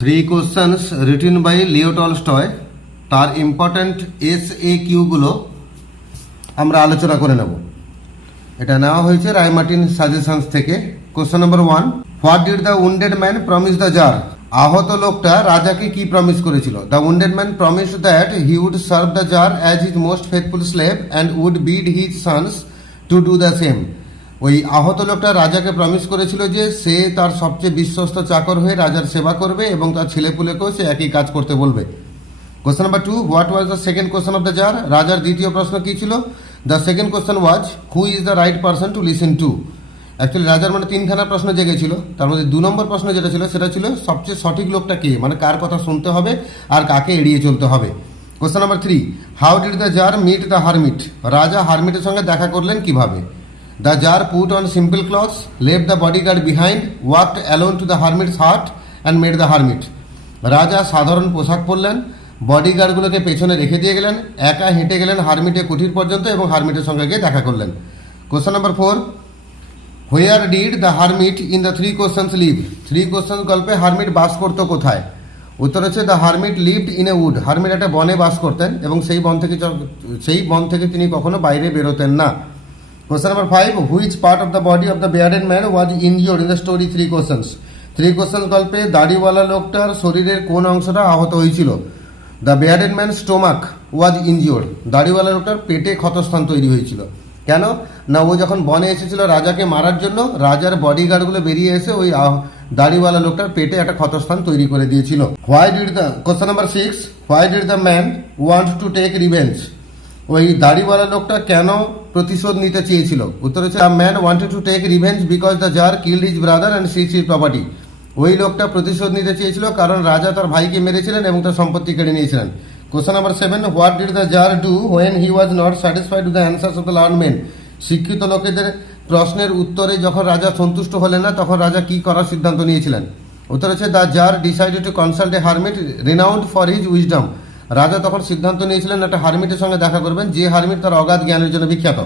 3 questions written by Leo Tolstoy তার important SAQ গুলো আমরা আলোচনা করে নেব। এটা নেওয়া হয়েছে রায়মার্টিন সাজেশনস থেকে। Question number 1, what did the wounded man promise the tsar? আহত লোকটা রাজাকে কি প্রমিস করেছিল? The wounded man promised that he would serve the tsar as his most faithful slave and would bid his sons to do the same. ওই আহত লোকটা রাজাকে promise করেছিল যে সে তার সবচেয়ে বিশ্বস্ত চাকর হয়ে রাজার সেবা করবে এবং তার ছেলেপুলেকেও সে একই কাজ করতে বলবে। Question number 2, what was the second question of the tsar? রাজার দ্বিতীয় প্রশ্ন কি ছিল? The second question was, who is the right person to listen to? Actually রাজার মানে তিনখানা প্রশ্ন জেগেছিল, তার মধ্যে 2 নম্বর প্রশ্ন যেটা ছিল সেটা ছিল সবচেয়ে সঠিক লোকটা কে, মানে কার কথা শুনতে হবে আর কাকে এড়িয়ে চলতে হবে। Question number 3, how did the tsar meet the hermit? রাজা হারমিটের সঙ্গে দেখা করলেন কিভাবে? The jar put on simple clothes, left the bodyguard behind, walked alone to the hermit's hut and met the hermit. রাজা সাধারণ পোশাক পরলেন, বডিগার্ডগুলোকে পেছনে রেখে দিয়ে গেলেন, একা হেঁটে গেলেন হারমিটের কুঠির পর্যন্ত এবং হারমিটের সঙ্গে গিয়ে দেখা করলেন। Question number 4, where did the hermit in the 3 questions live? 3 questions গল্পে হারমিট বাস করতো কোথায়? উত্তর হচ্ছে the hermit lived in a wood. Hermit একটা বনে বাস করতেন এবং সেই বন থেকে তিনি কখনো বাইরে বেরোতেন না। Question number 5, which part of the body of the bearded man was injured in the story 3 questions? 3 questions গল্পে দাড়িওয়ালা লোকটার শরীরের কোন অংশটা আহত হয়েছিল? The bearded man's stomach was injured. দাড়িওয়ালা লোকটার পেটে ক্ষতস্থান তৈরি হয়েছিল। কেন না, ও যখন বনে এসেছিল রাজাকে মারার জন্য, রাজার বডিগার্ডগুলো বেরিয়ে এসে ওই দাড়িওয়ালা লোকটার পেটে একটা ক্ষতস্থান তৈরি করে দিয়েছিল। Question number 6, why did the man want to take revenge? ওই দাড়িওয়ালা লোকটা কেন প্রতিশোধ নিতে চেয়েছিল? উত্তর হচ্ছে the man wanted to take revenge because the tsar killed his brother and seize his property. ওই লোকটা প্রতিশোধ নিতে চেয়েছিল কারণ রাজা তার ভাইকে মেরেছিলেন এবং তার সম্পত্তি কেড়ে নিয়েছিলেন। Question number 7, what did the tsar do when he was not satisfied with the answers of the learn men? শিক্ষিত লোকেদের প্রশ্নের উত্তরে যখন রাজা সন্তুষ্ট হলেন না তখন রাজা কি করার সিদ্ধান্ত নিয়েছিলেন? উত্তর হচ্ছে the tsar decided to consult a hermit renowned for his wisdom. রাজা তখন সিদ্ধান্ত নিয়েছিলেন একটা হারমিটের সঙ্গে দেখা করবেন যে হারমিট তার অগাধ জ্ঞানের জন্য বিখ্যাত।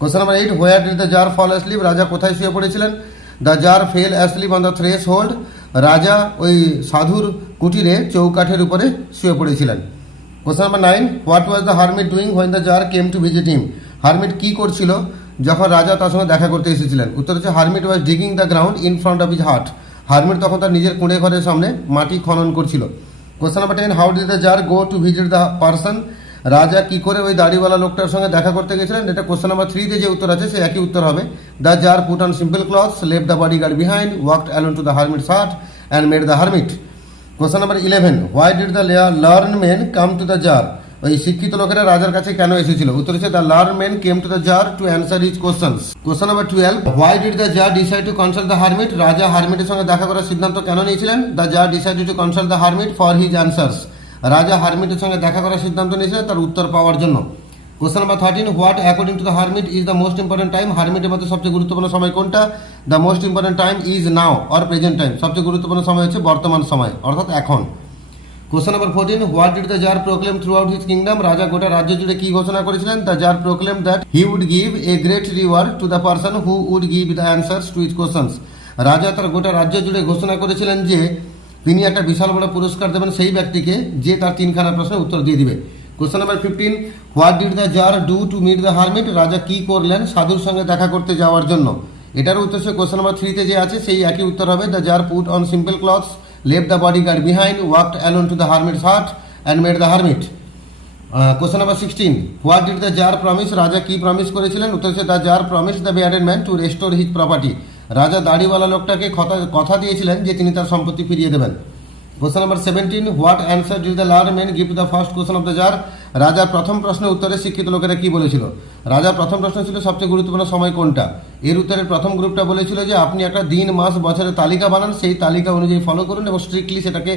Question number 8, where did the tsar fall asleep? রাজা কোথায় শুয়ে পড়েছিলেন? The tsar fell asleep on the threshold. রাজা ওই সাধুর কুটিরে চৌকাঠের উপরে শুয়ে পড়েছিলেন। Question number 9, what was the hermit doing when the tsar came to visit him? Hermit কি করছিল যখন রাজা তার সঙ্গে দেখা করতে এসেছিলেন? উত্তর হচ্ছে hermit was digging the ground in front of his hut. Hermit তখন তার নিজের কুঁড়ে ঘরের সামনে মাটি খনন করছিল। Question number 10, how did the tsar go to visit the person? রাজা কি করে ওই দাড়িওয়ালা লোকটার সঙ্গে দেখা করতে গেছিলেন? এটা কোশ্চেন নাম্বার 3-তে যে উত্তর আছে সে একই উত্তর হবে। The tsar put on simple clothes, left the bodyguard behind, walked alone to the hermit's hut and made the hermit. Question number 11, why did the learn men come to the tsar? ওই শিক্ষিত লোকেরা রাজার কাছে কেন এসেছিল? উত্তর হচ্ছে the learn men came to the tsar to answer his questions. Question number 12, why did the tsar decide to consult the hermit? রাজা হারমিটের সঙ্গে দেখা করার সিদ্ধান্ত কেন নিয়েছিলেন? The tsar decided to consult the hermit for his answers. রাজা হারমিটের সঙ্গে দেখা করার সিদ্ধান্ত নিয়েছিলেন তার উত্তর পাওয়ার জন্য। Question number 13, what according to the hermit is the most important time? হারমিটের মধ্যে সবচেয়ে গুরুত্বপূর্ণ সময় কোনটা? The most important time is now or present time. সবচেয়ে গুরুত্বপূর্ণ সময় হচ্ছে বর্তমান সময় অর্থাৎ এখন। Question number 14, what did the tsar proclaim throughout his kingdom? রাজা গোটা রাজ্য জুড়ে কি ঘোষণা করেছিলেন? The tsar proclaim that he would give a great reward to the person who would give the answers to his questions. রাজা তার গোটা রাজ্য জুড়ে ঘোষণা করেছিলেন যে তিনি একটা বিশাল বড় পুরস্কার দেবেন সেই ব্যক্তিকে যে তার 3খানা প্রশ্নের উত্তর দিয়ে দিবে। Question number 15, what did the tsar do to meet the hermit? রাজা কি করলেন সাধুর সঙ্গে দেখা করতে যাওয়ার জন্য? এটার উত্তর হচ্ছে কোশ্চেন নাম্বার 3-তে যে আছে সেই একই উত্তর হবে। The tsar put on simple clothes, left the bodyguard behind, walked alone to the hermit's hut and made the hermit. Question number 16, what did the tsar promise? রাজা কি প্রমিস করেছিলেন? উত্তর হচ্ছে the tsar promise the bearded man to restore his property. রাজা দাড়িওয়ালা লোকটাকে কথা দিয়েছিলেন যে তিনি তার সম্পত্তি ফিরিয়ে দেবেন। Question number 17, what answer did the learn men give to the first question of the tsar? রাজার প্রথম প্রশ্নের উত্তরে শিক্ষিত লোকেরা কি বলেছিল? রাজার প্রথম প্রশ্ন ছিল সবচেয়ে গুরুত্বপূর্ণ সময় কোনটা? এর উত্তরের প্রথম গ্রুপটা বলেছিল যে আপনি একটা দিন মাস বছরের তালিকা বানান, সেই তালিকা অনুযায়ী ফলো করুন এবং স্ট্রিক্টলি সেটাকে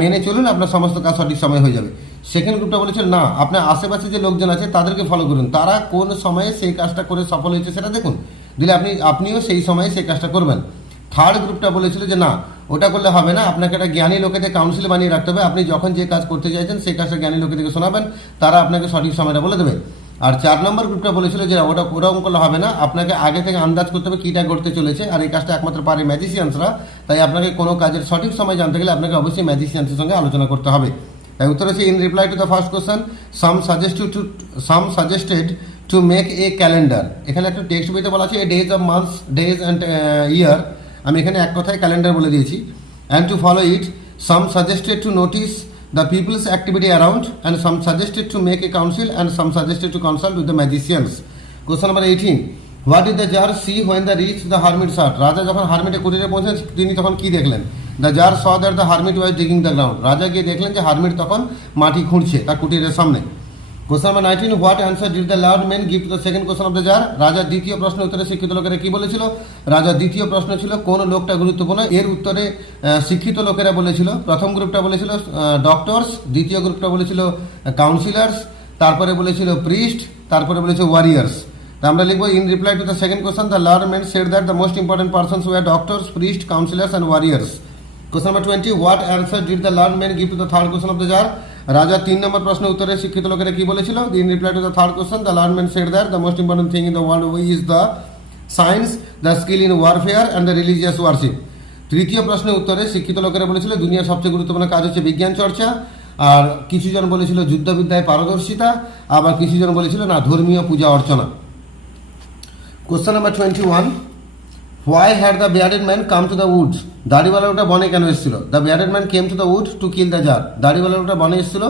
মেনে চলুন, আপনার সমস্ত কাজ সঠিক সময় হয়ে যাবে। সেকেন্ড গ্রুপটা বলেছিল না, আপনার আশেপাশে যে লোকজন আছে তাদেরকে ফলো করুন, তারা কোন সময়ে সেই কাজটা করে সফল হয়েছে সেটা দেখুন, দিলে আপনিও সেই সময়ে সেই কাজটা করবেন। থার্ড গ্রুপটা বলেছিল যে না, ওটা করলে হবে না, আপনাকে একটা জ্ঞানী লোকেদের কাউন্সিল বানিয়ে রাখতে হবে। আপনি যখন যে কাজ করতে চাইছেন সেই কাজটা জ্ঞানী লোকেদেরকে শোনাবেন, তারা আপনাকে সঠিক সময়টা বলে দেবে। আর 4 নম্বর গ্রুপটা বলেছিল যে ওটা ওরকম করলে হবে না, আপনাকে আগে থেকে আন্দাজ করতে হবে কীটা ঘটতে চলেছে, আর এই কাজটা একমাত্র পারে ম্যাজিশিয়ানসরা। তাই আপনাকে কোনো কাজের সঠিক সময় জানতে গেলে আপনাকে অবশ্যই ম্যাজিশিয়ানসের সঙ্গে আলোচনা করতে হবে। তাই উত্তর হচ্ছে in reply to the first question some suggested to make a calendar. এখানে একটা টেক্সট বইতে বলা আছে days of months, days and year, আমি এখানে এক কথায় ক্যালেন্ডার বলে দিয়েছি। And to follow it, some suggested to notice the people's activity around, and some suggested to make a council, and some suggested to consult with the magicians. Question number 18. What did the jar see when they reached the hermit's hut? রাজা যখন হারমিটের কুটিরে পৌঁছেন তিনি তখন কি দেখলেন? The jar saw that the hermit was digging the ground. রাজা গিয়ে দেখলেন যে হারমিট তখন মাটি খুঁড়ছে তার কুটিরের সামনে। Question number 19. What answer did the loud men give to the second question of the jar? রাজার দ্বিতীয় প্রশ্নের উত্তরে শিক্ষিত লোকেরা কি বলেছিল? রাজার দ্বিতীয় প্রশ্ন ছিল কোন লোকটা গুরুত্বপূর্ণ। এর উত্তরে শিক্ষিত লোকেরা বলেছিল, প্রথম গ্রুপটা বলেছিল ডক্টরস, দ্বিতীয় গ্রুপটা বলেছিল কাউন্সিলার্স, তারপরে বলেছিল প্রিস্ট, তারপরে বলেছিল ওয়ারিয়ার্স। তা আমরা লিখবো in reply to the second question the learned men said that the most important persons were doctors, priests, councillors and warriors. Question number 20. What answer did the learned men give to the third question of the jar? রাজা 3 নম্বর প্রশ্নের উত্তরে শিক্ষিত লোকেরা কি বলেছিল? In reply to the third question, the learned men said that the most important thing in the world is the science, the skill in warfare and the religious worship. তৃতীয় প্রশ্নের উত্তরে শিক্ষিত লোকেরা বলেছিল দুনিয়ার সবচেয়ে গুরুত্বপূর্ণ কাজ হচ্ছে বিজ্ঞান চর্চা, আর কিছুজন বলেছিল যুদ্ধবিদ্যায় পারদর্শিতা, আবার কিছুজন বলেছিল না ধর্মীয় পূজা অর্চনা। Question number 21. Why had the bearded man come to the woods? দাড়িওয়ালা লোকটা বনে কেন এসেছিল? The bearded man came to the wood to kill the jar. দাড়িওয়ালা লোকটা বনে এসেছিল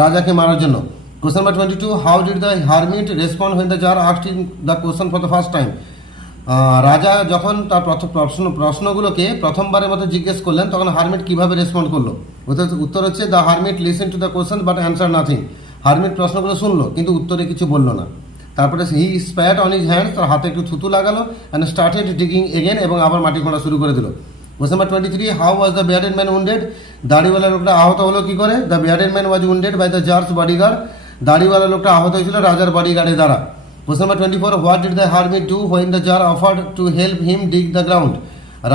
রাজাকে মারার জন্য। Question number 22. How did the hermit respond when the jar asked him the question for the first time? রাজা যখন তার প্রশ্নগুলোকে প্রথমবারের মতো জিজ্ঞেস করলেন তখন হারমিট কিভাবে রেসপন্ড করলো? উত্তর হচ্ছে the hermit listen to the question but answer nothing. Hermit প্রশ্নগুলো শুনলো কিন্তু উত্তরে কিছু বললো না। তারপরে হি স্প্যাট অন হিজ হ্যান্ড, তার হাতে একটু থুতু লাগালো, অ্যান্ড স্টার্টেড ডিগিং এগেন, এবং আবার মাটি খোঁড়া শুরু করে দিল। Question number 23. How was the bearded man wounded? দাড়িওয়ালা লোকটা আহত হলো কি করে? The bearded man was wounded by the tsar's bodyguard. দাড়িওয়ালা লোকটা আহত হয়েছিল রাজার বডিগার্ডের দ্বারা। Question number 24. What did the hermit do when the tsar offered to help him dig the ground?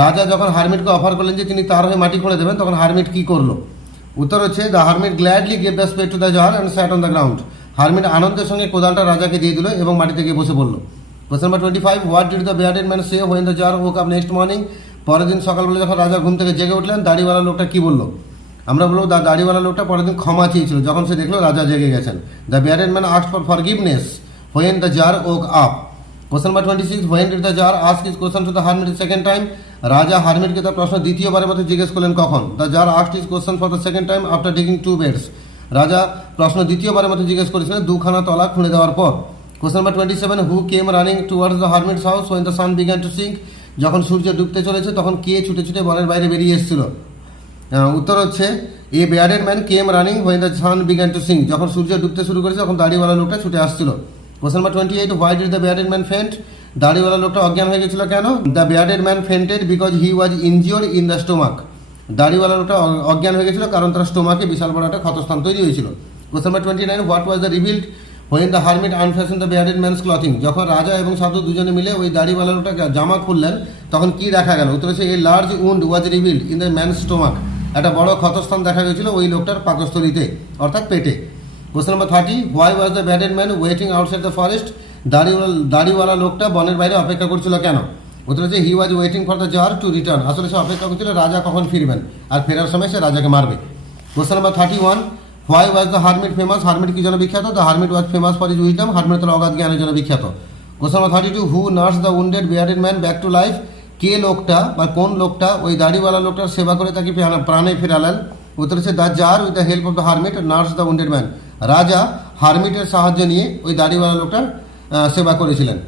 রাজা যখন হারমিটকে অফার করলেন যে তিনি তার হয়ে মাটি খুঁড়ে দেবেন তখন হারমিট কি করলো? উত্তর হচ্ছে the hermit gladly gave the spade to the tsar and sat on the ground. Hermit আনন্দের সঙ্গে কোদালটা রাজাকে দিয়ে দিল এবং মাটিতে গিয়ে বসে পড়লো। Question number 25. What did the bearded man say when the tsar woke up next morning? পরের দিন সকালবেলা যখন রাজা ঘুম থেকে জেগে উঠলেন দাড়িওয়ালা লোকটা কি বললো? আমরা বলবো দাড়িওয়ালা লোকটা পরের দিন ক্ষমা চেয়েছিল যখন সে দেখলো রাজা জেগে গেছেন। The bearded man asked for forgiveness when the tsar woke up. Question number 26. When did the tsar ask his question to the hermit second time? রাজা হারমিটকে তার প্রশ্ন দ্বিতীয়বারের মতো জিজ্ঞেস করলেন কখন? The tsar asked his question for the second time after digging 2 beds. রাজা প্রশ্ন দ্বিতীয়বারের মতো জিজ্ঞেস করেছিলেন দুখানা তলা খুঁড়ে দেওয়ার পর। Question number 27. Who came running towards the hermit's house when the sun began to sink? যখন সূর্য ডুবতে চলেছে তখন কে ছুটে ছুটে বনের বাইরে বেরিয়ে এসেছিল? উত্তর হচ্ছে a bearded man came running when the sun began to sink. যখন সূর্য ডুবতে শুরু করেছে তখন দাড়িওয়ালা লোকটা ছুটে আসছিল। Question number 28. Why did the bearded man faint? দাড়িওয়ালা লোকটা অজ্ঞান হয়ে গেছিল কেন? The bearded man fainted because he was injured in the stomach. দাড়িওয়ালা লোকটা অজ্ঞান হয়ে গেছিল কারণ তার স্টোমাকে বিশাল বড় একটা ক্ষতস্থান তৈরি হয়েছিল। Question number 29. What was the revealed when the hermit unfastened the bearded man's clothing? যখন রাজা এবং সাধু দুজনে মিলে ওই দাড়িওয়ালা লোকটা জামা খুললেন তখন কি দেখা গেল? উত্তর হচ্ছে a large wound was revealed in the man's stomach. একটা বড় ক্ষতস্থান দেখা গেছিল ওই লোকটার পাকস্থলীতে অর্থাৎ পেটে। Question number 30. Why was the bearded man waiting outside the forest? দাড়িওয়ালা লোকটা বনের বাইরে অপেক্ষা করছিল কেন? উত্তর হচ্ছে he was waiting for the tsar to return. আসলে সে অপেক্ষা করছিল রাজা কখন ফিরবেন, আর ফেরার সময় সে রাজাকে মারবে। Question number 31. Why was the hermit famous? হারমিট কি জন্য বিখ্যাত? The hermit was famous for his wisdom. হারমিট তার অগাধ জ্ঞানের জন্য বিখ্যাত। Question number 32. Who nurse the wounded bearded man back to life? কে লোকটা বা কোন লোকটা ওই দাড়িওয়ালা লোকটার সেবা করে তাকে প্রাণে ফেরালেন? উত্তর হচ্ছে the tsar with the help of the hermit nurse the wounded man. রাজা হারমিটের সাহায্য নিয়ে ওই দাড়িওয়ালা লোকটার সেবা করেছিলেন।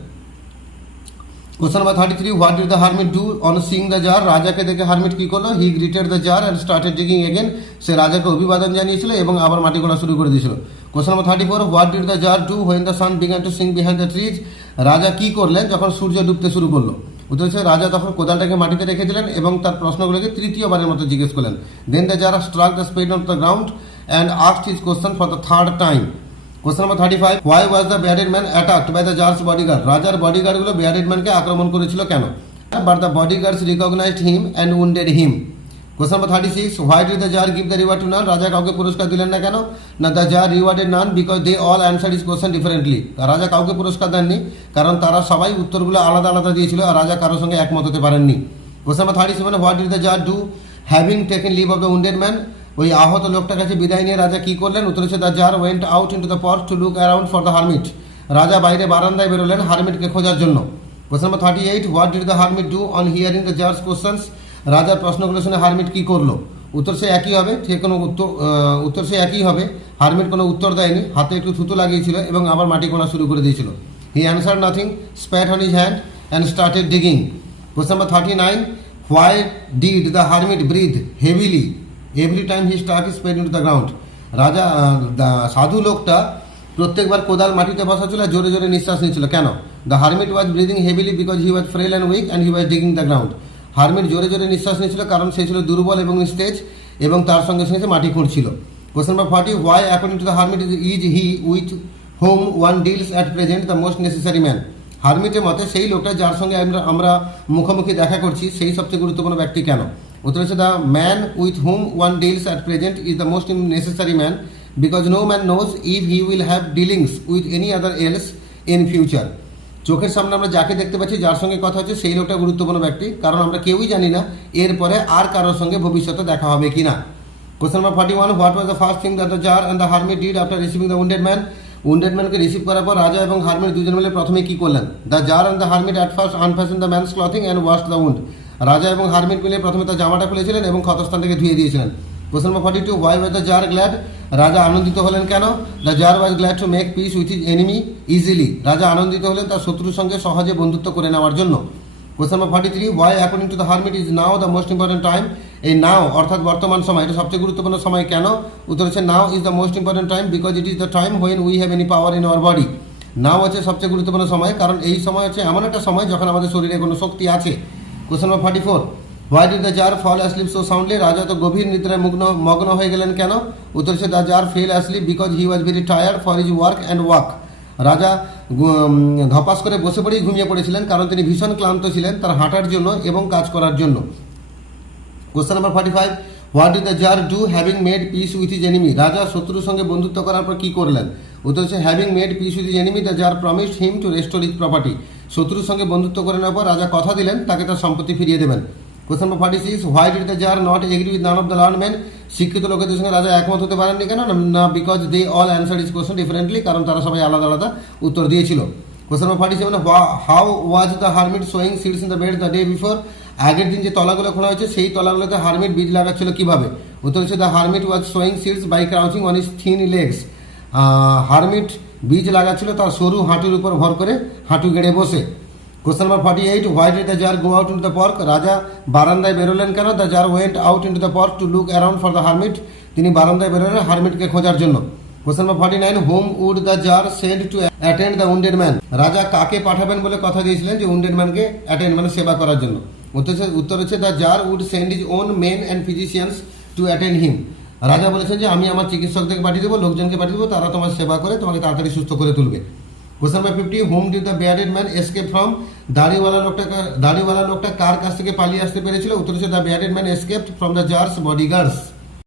Question number 33. What did the hermit do on seeing the tsar? রাজাকে দেখে হারমিট কি করলো? He greeted the tsar and started digging again. সে রাজাকে অভিবাদন জানিয়েছিল এবং আবার মাটি খোঁড়া শুরু করে দিয়েছিল। Question number 34. What did the tsar do when the sun began to sink behind the trees? রাজা কি করলেন যখন সূর্য ডুবতে শুরু করলো? উত্তর হচ্ছে রাজা তখন কোদালটাকে মাটিতে রেখেছিলেন এবং তার প্রশ্নগুলোকে তৃতীয়বারের মতো জিজ্ঞেস করলেন। Then the tsar struck the spade on the ground and asked his question for the third time. Question number 35. Why was the bearded man attacked by the tsar's bodyguard? রাজার বডিগার্ডগুলো বিয়ার্ডেড ম্যানকে আক্রমণ করেছিল কেন? But the bodyguards recognised him and wounded him. Question number 36, why did the tsar give the reward to none? রাজা কাউকে পুরস্কার দিলেন না কেন? না, the jar rewarded none because they all answer his question differently. রাজা কাউকে পুরস্কার দেননি কারণ তারা সবাই উত্তরগুলো আলাদা আলাদা দিয়েছিল আর রাজা কারোর সঙ্গে একমত হতে পারেননি। Question number 37, what did the tsar do having taken leave of the wounded man? ওই আহত লোকটার কাছে বিদায় নিয়ে রাজা কি করলেন? উত্তর হচ্ছে the tsar went out into the পট to look around for the hermit. রাজা বাইরে বারান্দায় বেরোলেন হারমিটকে খোঁজার জন্য। Question number 38, what did the hermit do on hearing the tsar's questions? রাজার প্রশ্নগুলো শুনে হারমিট কি করলো? উত্তর সে একই হবে, ঠিক কোনো উত্তর সে একই হবে। হারমিট কোনো উত্তর দেয়নি, হাতে একটু থুতু লাগিয়েছিল এবং আবার মাটি কোনা শুরু করে দিয়েছিল। He answer nothing, spat on his hand and started digging. Question number 39, why did the hermit breathe heavily every time he stuck his spade into the ground? রাজা সাধু লোকটা প্রত্যেকবার কোদাল মাটিতে বসাচ্ছিল আর জোরে জোরে নিঃশ্বাস নিচ্ছিল কেন? The hermit was breathing heavily because he was frail and weak and he was digging the ground. Hermit জোরে জোরে নিঃশ্বাস নিচ্ছিল কারণ সে ছিল দুর্বল এবং নিস্তেজ এবং তার সঙ্গে সঙ্গে মাটি খুঁড়ছিল। Question number 40, why according to the hermit is he with whom one deals at present the most necessary man? হারমিটের মতে সেই লোকটা যার সঙ্গে আমরা মুখোমুখি দেখা করছি সেই সবচেয়ে গুরুত্বপূর্ণ ব্যক্তি কেন? উত্তর হচ্ছে the man with whom one deals at present is the most necessary man because no man knows if he will have dealings with any other else in future. চোখের সামনে আমরা যাকে দেখতে পাচ্ছি যার সঙ্গে কথা হচ্ছে সেই লোকটা গুরুত্বপূর্ণ ব্যক্তি, কারণ আমরা কেউই জানি না এরপরে আর কারোর সঙ্গে ভবিষ্যতে দেখা হবে কিনা। Question number 41, what was the first thing that the tsar and the hermit did after receiving the wounded man? Wounded ম্যানকে রিসিভ করার পর রাজা এবং হারমিট দুজন মিলে প্রথমে কি করলেন? The tsar and the hermit at first unfastened the man's clothing and wash the wound. রাজা এবং হারমিট মিলে প্রথমে তার জামাটা খুলেছিলেন এবং ক্ষতস্থানটাকে ধুয়ে দিয়েছিলেন। Question number 42, why was the tsar glad? রাজা আনন্দিত হলেন কেন? The tsar was glad to make peace with his enemy easily. রাজা আনন্দিত হলেন তার শত্রুর সঙ্গে সহজে বন্ধুত্ব করে নেওয়ার জন্য। Question number 43, why according to the hermit is now the most important time? এই নাও অর্থাৎ বর্তমান সময় এটা সবচেয়ে গুরুত্বপূর্ণ সময় কেন? উত্তর হচ্ছে now is the most important time because it is the time when we have any power in our body. Now হচ্ছে সবচেয়ে গুরুত্বপূর্ণ সময় কারণ এই সময় হচ্ছে এমন একটা সময় যখন আমাদের শরীরে কোনো শক্তি আছে। Question number 44, why did the tsar fall asleep so soundly? রাজা তো গভীর নিদ্রায় মগ্ন হয়ে গেলেন কেন? উত্তর হচ্ছে the tsar fell asleep because he was very tired for his work and walk. রাজা ধপাস করে বসে পড়েই ঘুমিয়ে পড়েছিলেন কারণ তিনি ভীষণ ক্লান্ত ছিলেন তার হাঁটার জন্য এবং কাজ করার জন্য। Question number 45, what did the tsar do having made peace with his enemy? রাজা শত্রুর সঙ্গে বন্ধুত্ব করার পর কী করলেন? উত্তর হচ্ছে having made peace with his enemy the tsar promised him to restore his property. শত্রুর সঙ্গে বন্ধুত্ব করে নেওয়ার পর রাজা কথা দিলেন তাকে তার সম্পত্তি ফিরিয়ে দেবেন। Question number 46, why did the tsar not agree with none of the learned man? শিক্ষিত লোকেদের সঙ্গে রাজা একমত হতে পারেননি কেন? না, because they all answer his question differently, কারণ তারা সবাই আলাদা আলাদা উত্তর দিয়েছিল। Question number 47, how was the hermit sowing seeds in the bed the day before? আগের দিন যে তলাগুলো খোলা হয়েছে সেই তলাগুলোতে হারমিট বীজ লাগাচ্ছিল কিভাবে? উত্তর হচ্ছে the hermit was sowing seeds by crouching on his thin legs. Hermit বীজ লাগাচ্ছিল তার সরু হাঁটুর উপর ভর করে হাঁটু গেড়ে বসে। Question number 48, why did the tsar go out into the park? রাজা বারান্দায় বেরোলেন কেন? The tsar went out into the park to look around for the hermit. তিনি বারান্দায় বেরোলেন হারমিটকে খোঁজার জন্য। Question number 49, whom would the tsar send to attend the wounded man? রাজা কাকে পাঠাবেন বলে কথা দিয়েছিলেন যে উন্ডেড ম্যানকে অ্যাটেন্ড মানে সেবা করার জন্য? উত্তর হচ্ছে the tsar would send his own men and physicians to attend him. রাজা বলেছেন যে আমি আমার চিকিৎসকদেরকে পাঠিয়ে দেবো, লোকজনকে পাঠিয়ে দেবো, তারা তোমার সেবা করে তোমাকে তাড়াতাড়ি সুস্থ করে তুলবে। Question number 50, whom did the bearded man escape from? দাড়িওয়ালা লোকটা কার কাছ থেকে পালিয়ে আসতে পেরেছিল? উত্তর হচ্ছে the bearded man escaped from the tsar's বডিগার্ডস।